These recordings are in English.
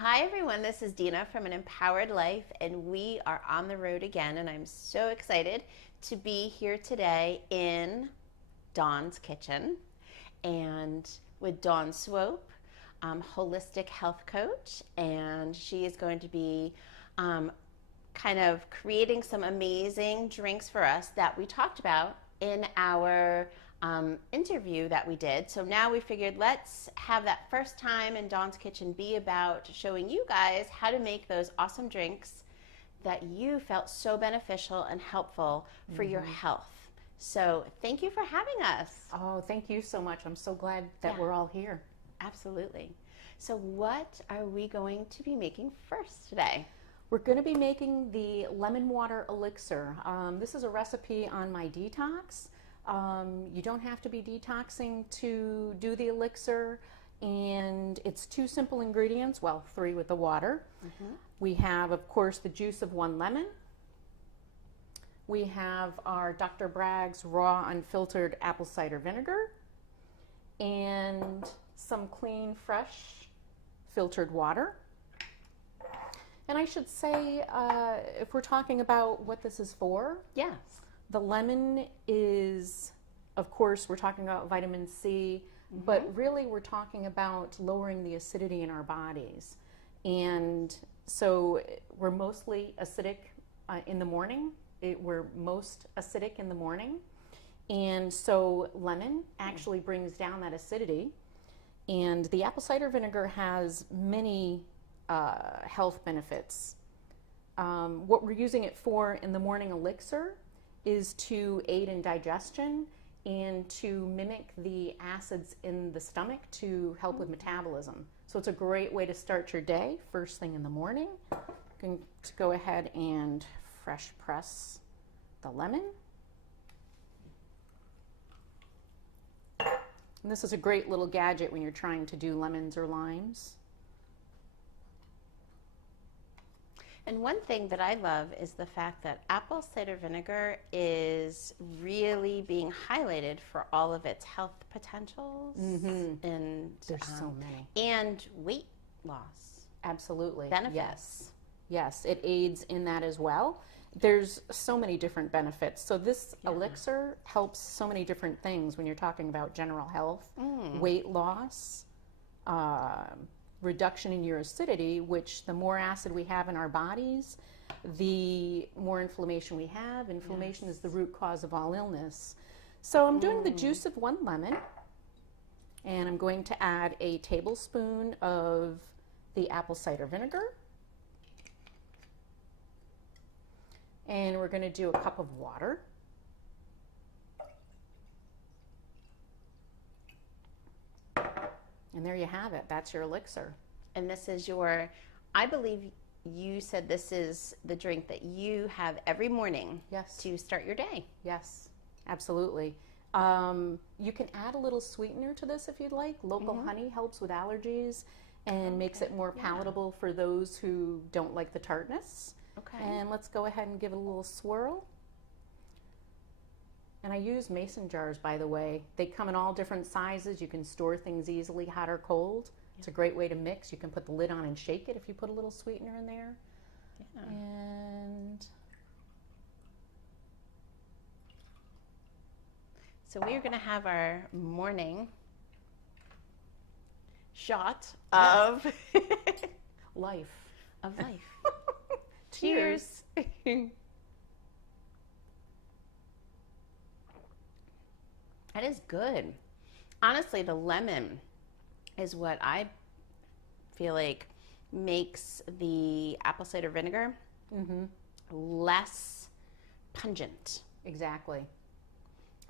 Hi everyone, this is Dina from An Empowered Life, and we are on the road again, and I'm so excited to be here today in Dawn's kitchen and with Dawn Swope, holistic health coach, and she is going to be kind of creating some amazing drinks for us that we talked about in our interview that we did. So now we figured let's have that first time in Dawn's kitchen be about showing you guys how to make those awesome drinks that you felt so beneficial and helpful for your health. So thank you for having us. Oh, thank you so much. I'm so glad that we're all here. Absolutely. So what are we going to be making first today? We're going to be making the lemon water elixir. This is a recipe on my detox. You don't have to be detoxing to do the elixir, and it's 2 simple ingredients, well, 3 with the water. We have, of course, the juice of 1 lemon. We have our Dr. Bragg's raw unfiltered apple cider vinegar and some clean, fresh, filtered water. And I should say, if we're talking about what this is for, Yes. the lemon is, of course, we're talking about vitamin C, but really we're talking about lowering the acidity in our bodies. And so we're mostly acidic in the morning. We're most acidic in the morning. And so lemon actually brings down that acidity. And the apple cider vinegar has many health benefits. What we're using it for in the morning elixir is to aid in digestion and to mimic the acids in the stomach to help with metabolism. So it's a great way to start your day first thing in the morning. You can go ahead and fresh press the lemon. And this is a great little gadget when you're trying to do lemons or limes. And one thing that I love is the fact that apple cider vinegar is really being highlighted for all of its health potentials and There's so many. And weight loss. Absolutely. Benefits. Yes, it aids in that as well. There's so many different benefits. So this elixir helps so many different things when you're talking about general health, weight loss, reduction in your acidity, which the more acid we have in our bodies, the more inflammation we have. Inflammation is the root cause of all illness. So I'm doing the juice of 1 lemon, and I'm going to add a tablespoon of the apple cider vinegar. And we're going to do a cup of water. And there you have it. That's your elixir. And this is your, I believe you said this is the drink that you have every morning to start your day. Yes, absolutely. You can add a little sweetener to this if you'd like. Local honey helps with allergies and makes it more palatable for those who don't like the tartness. Okay. And let's go ahead and give it a little swirl. And I use mason jars, by the way. They come in all different sizes. You can store things easily, hot or cold. It's a great way to mix. You can put the lid on and shake it if you put a little sweetener in there. And so we are going to have our morning shot of life. Of life. Cheers. That is good. Honestly, the lemon is what I feel like makes the apple cider vinegar less pungent. Exactly.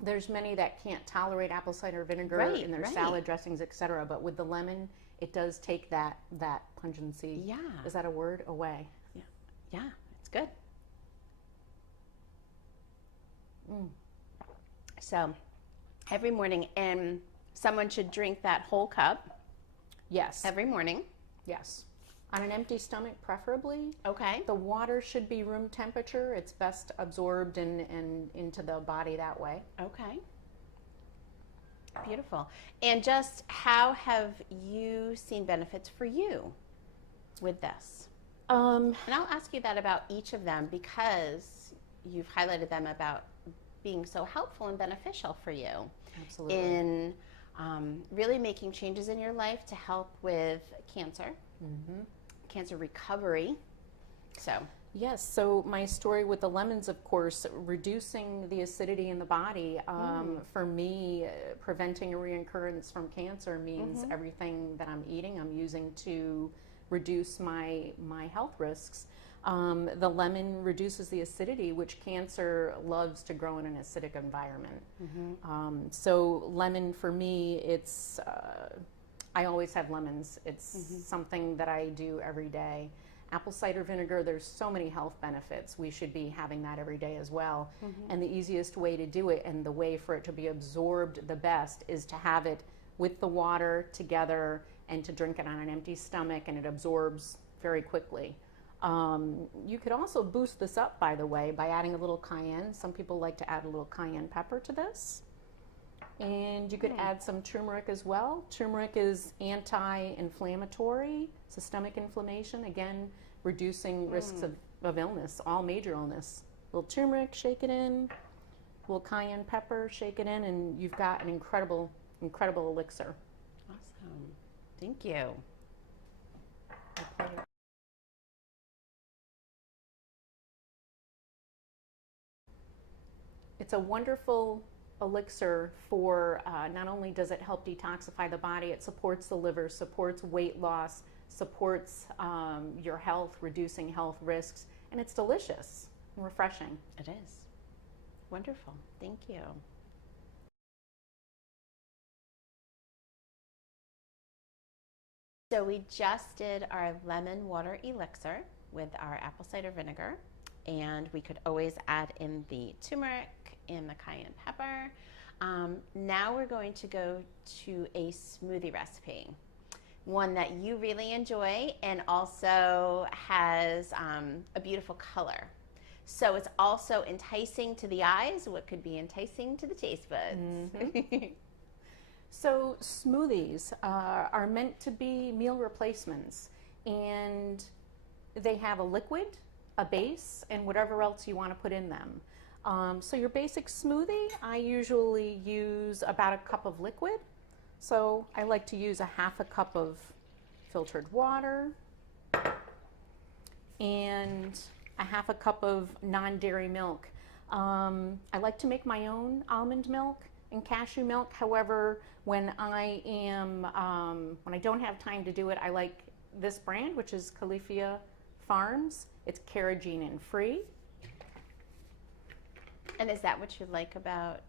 There's many that can't tolerate apple cider vinegar in their salad dressings, etc. But with the lemon, it does take that pungency. Yeah. Is that a word? Away. Yeah, it's good. So every morning, and someone should drink that whole cup. Yes. Every morning. Yes. On an empty stomach, preferably. Okay. The water should be room temperature. It's best absorbed and into the body that way. Okay. Beautiful. And just how have you seen benefits for you? with this? Um, And I'll ask you that about each of them because you've highlighted them about being so helpful and beneficial for you Absolutely. in really making changes in your life to help with cancer, cancer recovery. So, Yes, so my story with the lemons, of course, reducing the acidity in the body. For me, preventing a reoccurrence from cancer means everything that I'm eating, I'm using to reduce my health risks. The lemon reduces the acidity, which cancer loves to grow in an acidic environment. So lemon for me, it's, I always have lemons. It's something that I do every day. Apple cider vinegar, there's so many health benefits. We should be having that every day as well. And the easiest way to do it and the way for it to be absorbed the best is to have it with the water together and to drink it on an empty stomach, and it absorbs very quickly. You could also boost this up, by the way, by adding a little cayenne. Some people like to add a little cayenne pepper to this. And you could add some turmeric as well. Turmeric is anti-inflammatory, systemic inflammation, again, reducing risks of illness, all major illness. A little turmeric, shake it in, a little cayenne pepper, shake it in, and you've got an incredible, incredible elixir. awesome. Thank you. It's a wonderful elixir for not only does it help detoxify the body, it supports the liver, supports weight loss, supports your health, reducing health risks, and it's delicious and refreshing. It is. Wonderful. Thank you. So we just did our lemon water elixir with our apple cider vinegar, and we could always add in the turmeric and the cayenne pepper. Now we're going to go to a smoothie recipe, one that you really enjoy and also has a beautiful color. So it's also enticing to the eyes, what could be enticing to the taste buds. So smoothies are meant to be meal replacements, and they have a liquid, a base, and whatever else you want to put in them. So your basic smoothie, I usually use about a cup of liquid. So I like to use a half a cup of filtered water and a half a cup of non-dairy milk. I like to make my own almond milk and cashew milk. However, when I don't have time to do it, I like this brand, which is Califia Farms. It's carrageenan free. And is that what you like about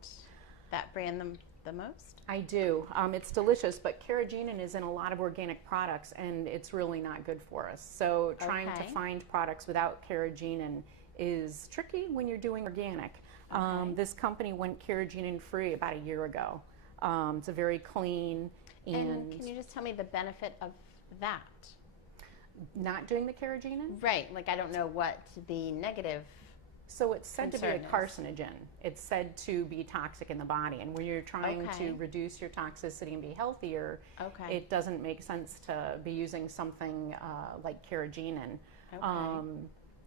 that brand the most? I do. It's delicious, but carrageenan is in a lot of organic products, and it's really not good for us. So trying to find products without carrageenan is tricky when you're doing organic. This company went carrageenan free about a year ago. It's a very clean And can you just tell me the benefit of that? Not doing the carrageenan? Right, like I don't know what the negative. So it's said to be a concern is. carcinogen. It's said to be toxic in the body. And when you're trying to reduce your toxicity and be healthier, it doesn't make sense to be using something like carrageenan.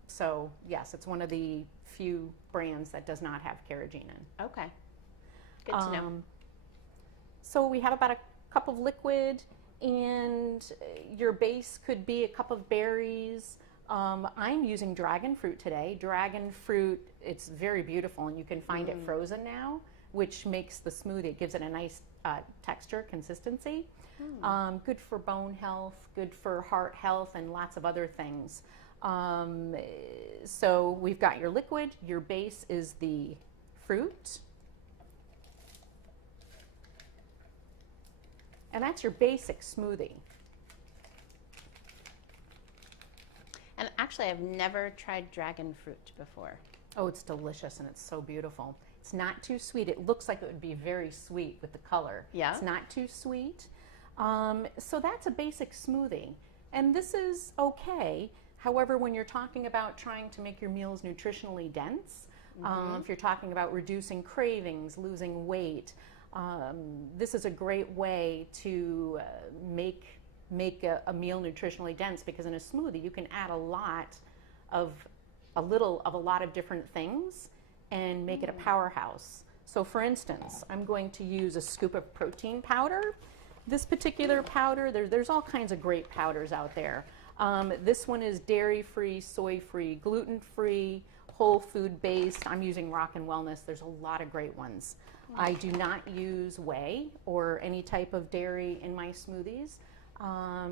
So yes, it's one of the few brands that does not have carrageenan. Okay, good to know. So we have about a cup of liquid, and your base could be a cup of berries. I'm using dragon fruit today. Dragon fruit, it's very beautiful, and you can find it frozen now, which makes the smoothie, it gives it a nice texture, consistency. Good for bone health, good for heart health, and lots of other things. So we've got your liquid, your base is the fruit. And that's your basic smoothie. And actually, I've never tried dragon fruit before. Oh, it's delicious and it's so beautiful. It's not too sweet. It looks like it would be very sweet with the color. Yeah. It's not too sweet. So that's a basic smoothie. And this is okay. However, when you're talking about trying to make your meals nutritionally dense, if you're talking about reducing cravings, losing weight, this is a great way to make make a meal nutritionally dense, because in a smoothie you can add a lot of a lot of different things and make it a powerhouse. So for instance, I'm going to use a scoop of protein powder. This particular powder, there's all kinds of great powders out there. This one is dairy-free, soy-free, gluten-free, whole food based. I'm using Rock and Wellness. There's a lot of great ones. I do not use whey or any type of dairy in my smoothies. A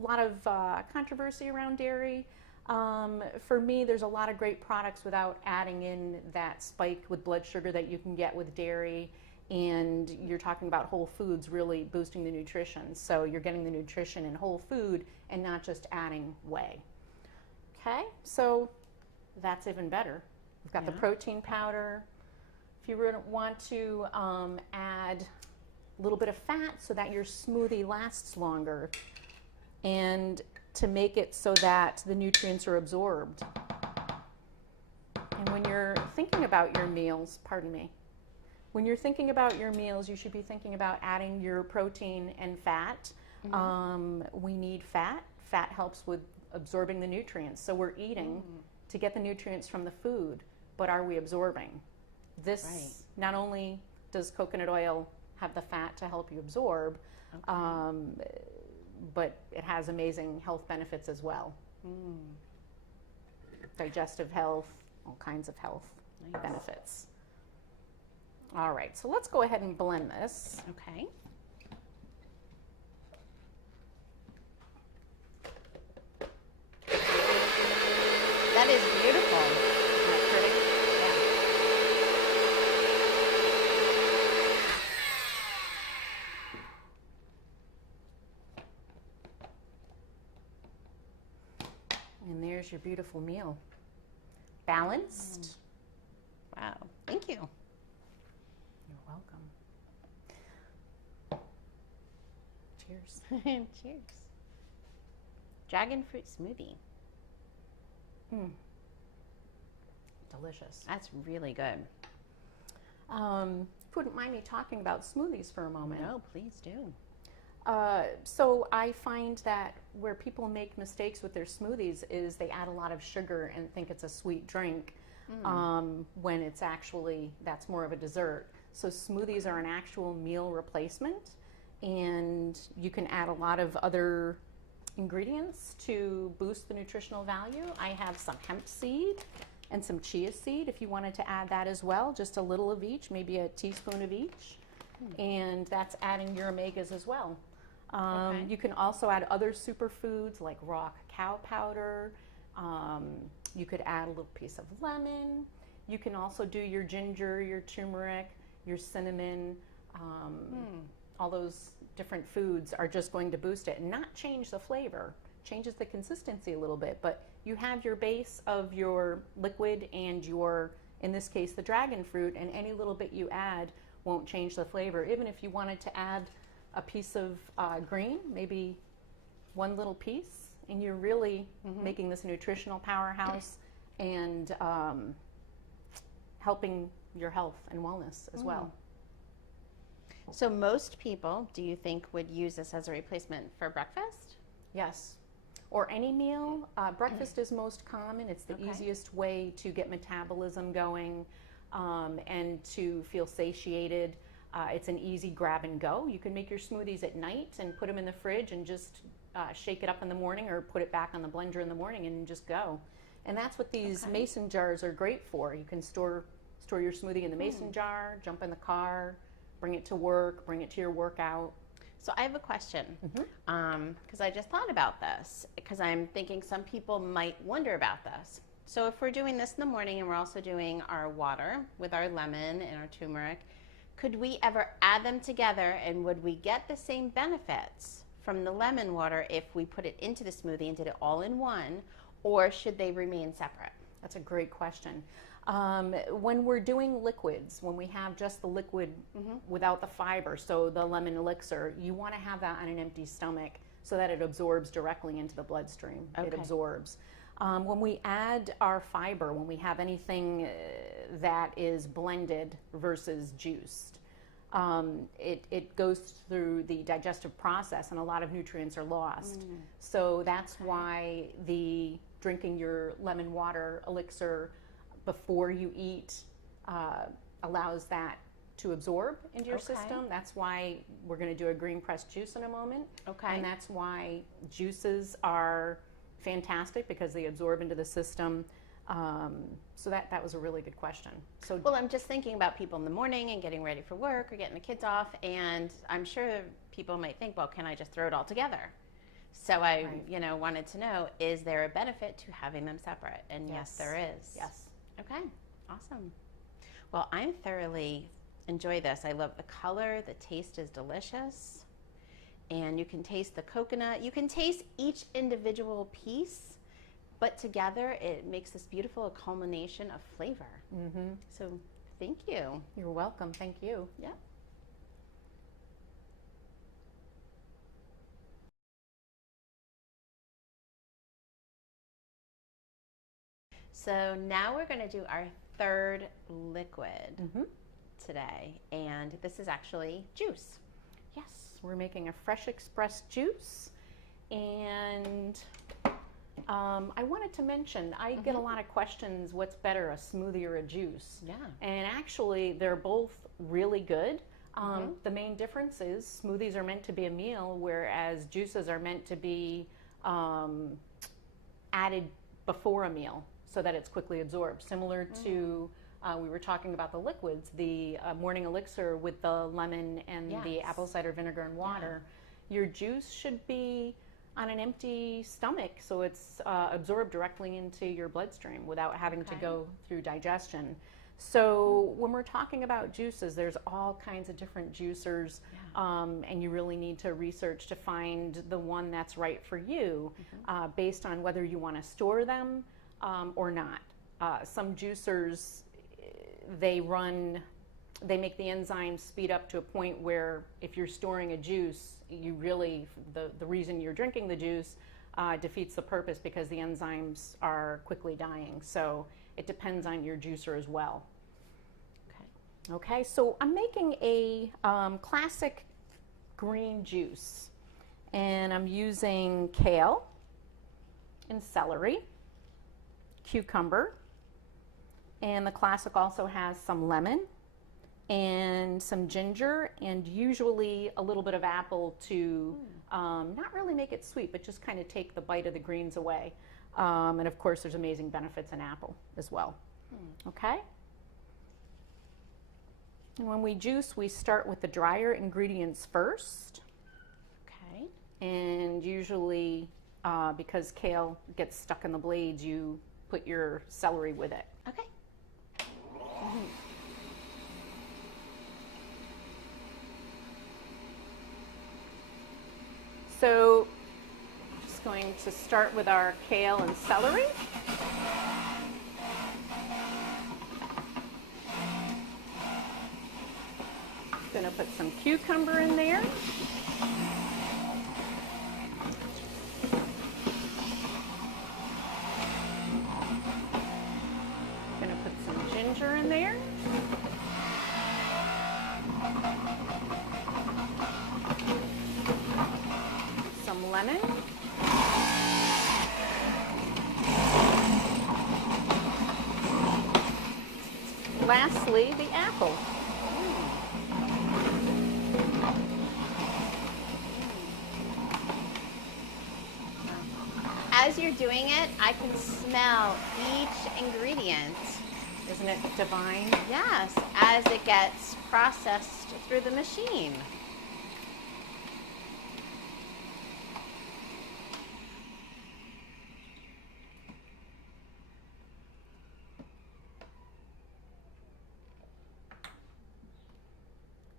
lot of controversy around dairy. For me, there's a lot of great products without adding in that spike with blood sugar that you can get with dairy. And you're talking about whole foods really boosting the nutrition. So you're getting the nutrition in whole food and not just adding whey. Okay, so that's even better. We've got the protein powder. If you want to add a little bit of fat so that your smoothie lasts longer, and to make it so that the nutrients are absorbed. And when you're thinking about your meals, when you're thinking about your meals, you should be thinking about adding your protein and fat. We need fat. Fat helps with absorbing the nutrients. So we're eating to get the nutrients from the food, but are we absorbing? This, not only does coconut oil have the fat to help you absorb, but it has amazing health benefits as well. Digestive health, all kinds of health benefits. All right, so let's go ahead and blend this. Okay. That is beautiful. Isn't that pretty? Yeah. And there's your beautiful meal. Balanced. Wow, thank you. You're welcome. Cheers. Cheers. Dragon fruit smoothie. Delicious. That's really good. Wouldn't mind me talking about smoothies for a moment? No, please do. So I find that where people make mistakes with their smoothies is they add a lot of sugar and think it's a sweet drink, when it's actually, that's more of a dessert. So smoothies are an actual meal replacement, and you can add a lot of other ingredients to boost the nutritional value. I have some hemp seed and some chia seed if you wanted to add that as well, just a little of each, maybe a teaspoon of each, and that's adding your omegas as well. You can also add other superfoods like raw cacao powder. You could add a little piece of lemon. You can also do your ginger, your turmeric, your cinnamon. All those different foods are just going to boost it and not change the flavor. Changes the consistency a little bit, but you have your base of your liquid and your, in this case, the dragon fruit, and any little bit you add won't change the flavor. Even if you wanted to add a piece of green, maybe one little piece, and you're really making this nutritional powerhouse and helping your health and wellness as well. So most people, do you think, would use this as a replacement for breakfast? Yes. Or any meal. Breakfast is most common. It's the easiest way to get metabolism going and to feel satiated. It's an easy grab and go. You can make your smoothies at night and put them in the fridge and just shake it up in the morning, or put it back on the blender in the morning and just go. And that's what these mason jars are great for. You can store your smoothie in the mason jar, jump in the car, bring it to work, bring it to your workout. So I have a question, because I just thought about this, because I'm thinking some people might wonder about this. So if we're doing this in the morning and we're also doing our water with our lemon and our turmeric, could we ever add them together, and would we get the same benefits from the lemon water if we put it into the smoothie and did it all in one, or should they remain separate? That's a great question. When we're doing liquids, when we have just the liquid without the fiber, so the lemon elixir, you want to have that on an empty stomach so that it absorbs directly into the bloodstream. It absorbs. When we add our fiber, when we have anything that is blended versus juiced, it goes through the digestive process and a lot of nutrients are lost. So that's why drinking your lemon water elixir before you eat allows that to absorb into your system. That's why we're going to do a green pressed juice in a moment. And that's why juices are fantastic, because they absorb into the system. So that was a really good question. So, well, I'm just thinking about people in the morning and getting ready for work or getting the kids off, and I'm sure people might think, well, can I just throw it all together? So I, wanted to know, is there a benefit to having them separate? And yes, there is. Yes. Okay, awesome. Well, I'm thoroughly enjoy this. I love the color. The taste is delicious. And you can taste the coconut. You can taste each individual piece, but together it makes this beautiful culmination of flavor. So thank you. You're welcome. Thank you. Yeah. So now we're going to do our third liquid today, and this is actually juice. Yes, we're making a fresh express juice, and I wanted to mention, I get a lot of questions, what's better, a smoothie or a juice? Yeah. And actually, they're both really good. The main difference is smoothies are meant to be a meal, whereas juices are meant to be added before a meal so that it's quickly absorbed. Similar to, we were talking about the liquids, the morning elixir with the lemon and the apple cider vinegar and water. Your juice should be on an empty stomach, so it's absorbed directly into your bloodstream without having to go through digestion. So when we're talking about juices, there's all kinds of different juicers, and you really need to research to find the one that's right for you, based on whether you want to store them or not. Some juicers, they make the enzymes speed up to a point where if you're storing a juice, you really, the reason you're drinking the juice defeats the purpose, because the enzymes are quickly dying. So it depends on your juicer as well. Okay, so I'm making a classic green juice, and I'm using kale and celery, cucumber, and the classic also has some lemon and some ginger, and usually a little bit of apple to not really make it sweet, but just kind of take the bite of the greens away. And of course, there's amazing benefits in apple as well. Okay? And when we juice, we start with the drier ingredients first. Okay. And usually, because kale gets stuck in the blades, you put your celery with it. Okay. So, just going to start with our kale and celery. Going to put some cucumber in there. Going to put some ginger in there. Some lemon. Lastly, the apple. As you're doing it, I can smell each ingredient. Isn't it divine? Yes, as it gets processed through the machine.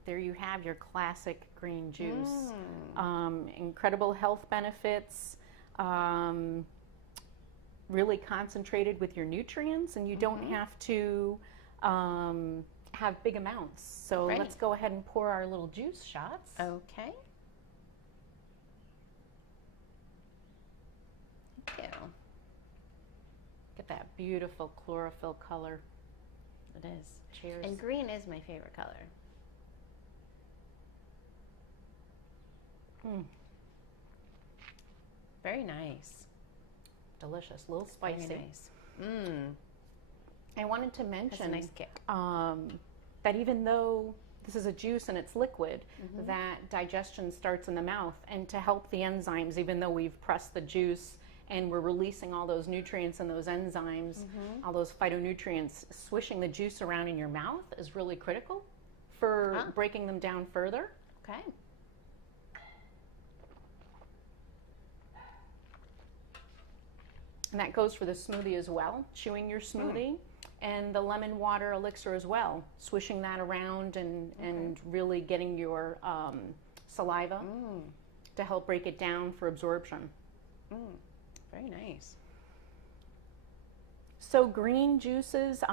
There you have your classic green juice. Incredible health benefits, really concentrated with your nutrients, and you don't have to have big amounts. So let's go ahead and pour our little juice shots. Okay. Thank you. Get that beautiful chlorophyll color. It is. Cheers. And green is my favorite color. Very nice. Delicious, a little spicy. Very nice. I wanted to That's a mention nice kick. that even though this is a juice and it's liquid, that digestion starts in the mouth. And to help the enzymes, even though we've pressed the juice and we're releasing all those nutrients and those enzymes, all those phytonutrients, swishing the juice around in your mouth is really critical for breaking them down further. Okay. And that goes for the smoothie as well, chewing your smoothie. And the lemon water elixir as well, swishing that around and really getting your saliva to help break it down for absorption. Very nice. So green juices,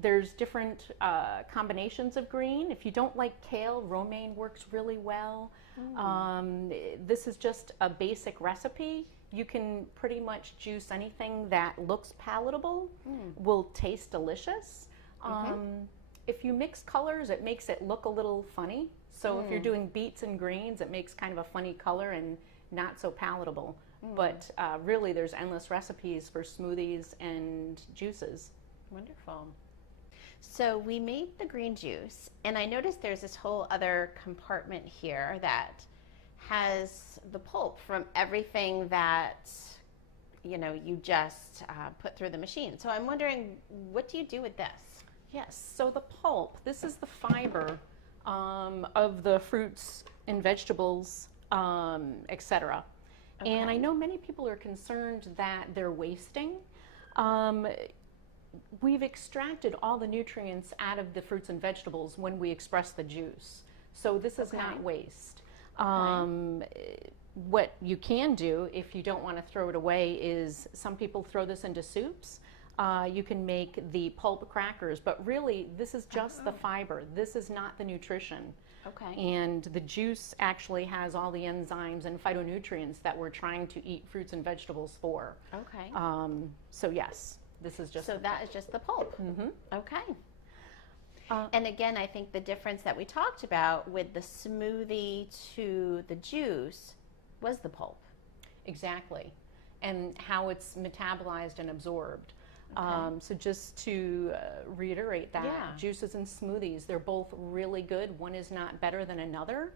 there's different combinations of green. If you don't like kale, romaine works really well. This is just a basic recipe. You can pretty much juice anything that looks palatable, will taste delicious. If you mix colors, it makes it look a little funny. So if you're doing beets and greens, it makes kind of a funny color and not so palatable. But really, there's endless recipes for smoothies and juices. Wonderful. So we made the green juice, and I noticed there's this whole other compartment here that has the pulp from everything that you just put through the machine. So I'm wondering, what do you do with this? Yes, so the pulp, this is the fiber of the fruits and vegetables, etc. And I know many people are concerned that they're wasting. We've extracted all the nutrients out of the fruits and vegetables when we express the juice. So this is not waste. What you can do if you don't want to throw it away is some people throw this into soups. You can make the pulp crackers, but really this is just the fiber. This is not the nutrition. Okay. And the juice actually has all the enzymes and phytonutrients that we're trying to eat fruits and vegetables for. Okay. So yes, this is just that is just the pulp. Okay. And again, I think the difference that we talked about with the smoothie to the juice was the pulp. Exactly. And how it's metabolized and absorbed. So just to reiterate that, juices and smoothies, they're both really good. One is not better than another.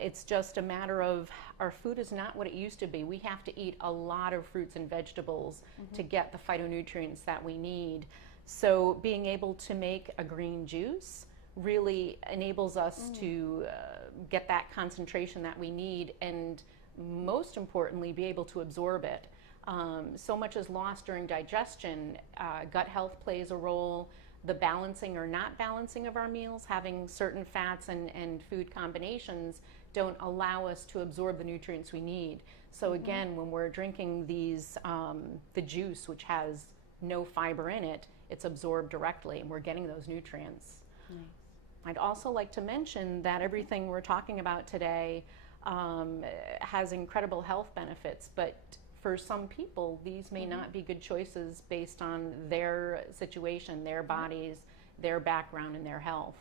It's just a matter of our food is not what it used to be. We have to eat a lot of fruits and vegetables to get the phytonutrients that we need. So being able to make a green juice really enables us to get that concentration that we need and most importantly be able to absorb it. So much is lost during digestion. Gut health plays a role. The balancing or not balancing of our meals, having certain fats and food combinations don't allow us to absorb the nutrients we need. So again, when we're drinking these, the juice, which has no fiber in it, it's absorbed directly and we're getting those nutrients. Nice. I'd also like to mention that everything we're talking about today has incredible health benefits, but for some people, these may not be good choices based on their situation, their bodies, their background, and their health.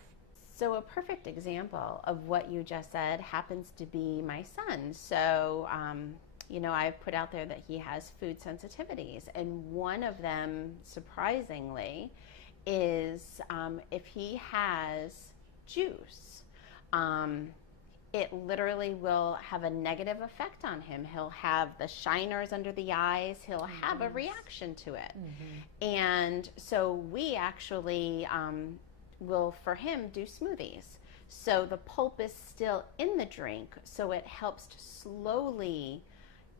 So a perfect example of what you just said happens to be my son. So, I've put out there that he has food sensitivities, and one of them, surprisingly, is if he has juice, it literally will have a negative effect on him. He'll have the shiners under the eyes. He'll have a reaction to it. And so we actually will, for him, do smoothies. So the pulp is still in the drink, so it helps to slowly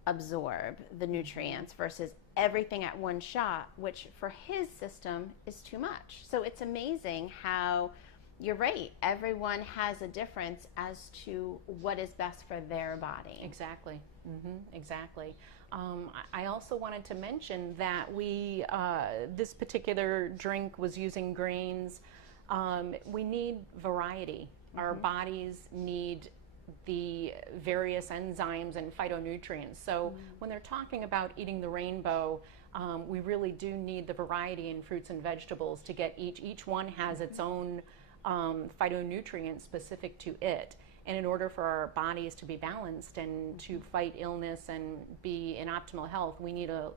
absorb the nutrients versus everything at one shot, which for his system is too much. So it's amazing how, you're right, everyone has a difference as to what is best for their body. Exactly. Exactly. I also wanted to mention that we, this particular drink was using grains. We need variety. Our bodies need the various enzymes and phytonutrients. So when they're talking about eating the rainbow, we really do need the variety in fruits and vegetables to get each one has its own phytonutrients specific to it. And in order for our bodies to be balanced and to fight illness and be in optimal health, we need a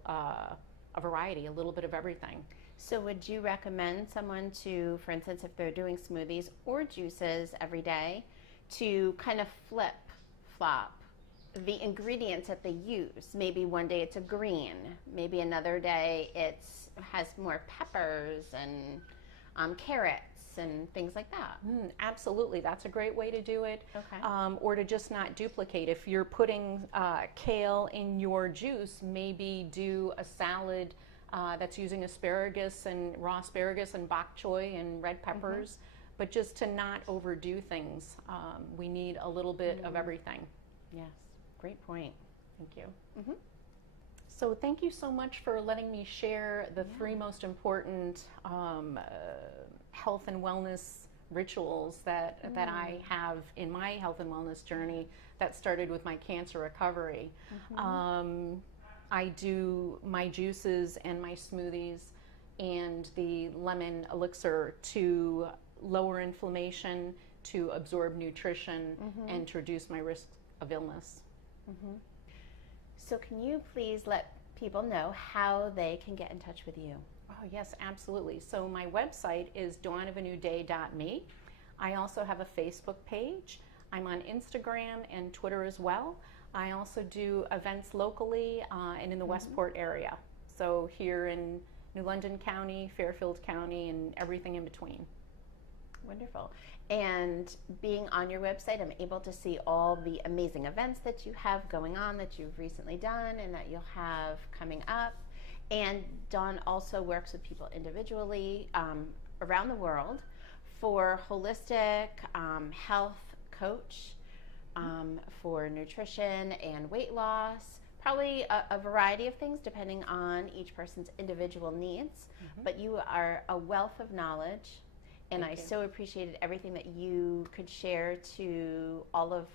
variety, a little bit of everything. So would you recommend someone to, for instance, if they're doing smoothies or juices every day, to kind of flip-flop the ingredients that they use? Maybe one day it's a green, maybe another day has more peppers and carrots and things like that. Absolutely, that's a great way to do it. Okay. Or to just not duplicate. If you're putting kale in your juice, maybe do a salad that's using asparagus and raw asparagus and bok choy and red peppers, but just to not overdo things. We need a little bit of everything. Yes, great point. Thank you. So thank you so much for letting me share the three most important health and wellness rituals that I have in my health and wellness journey that started with my cancer recovery. I do my juices and my smoothies and the lemon elixir to lower inflammation, to absorb nutrition, and to reduce my risk of illness. So can you please let people know how they can get in touch with you? Oh, yes, absolutely. So my website is dawnofanewday.me. I also have a Facebook page. I'm on Instagram and Twitter as well. I also do events locally and in the Westport area. So here in New London County, Fairfield County, and everything in between. Wonderful. And being on your website, I'm able to see all the amazing events that you have going on, that you've recently done and that you'll have coming up. And Dawn also works with people individually around the world for holistic health coach, for nutrition and weight loss, probably a variety of things depending on each person's individual needs. But you are a wealth of knowledge, and I so appreciated everything that you could share to all of,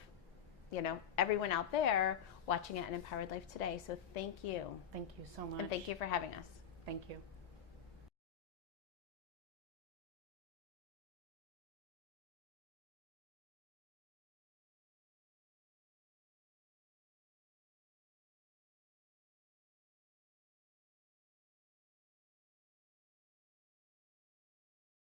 everyone out there watching at An Empowered Life today. So thank you. Thank you so much. And thank you for having us. Thank you.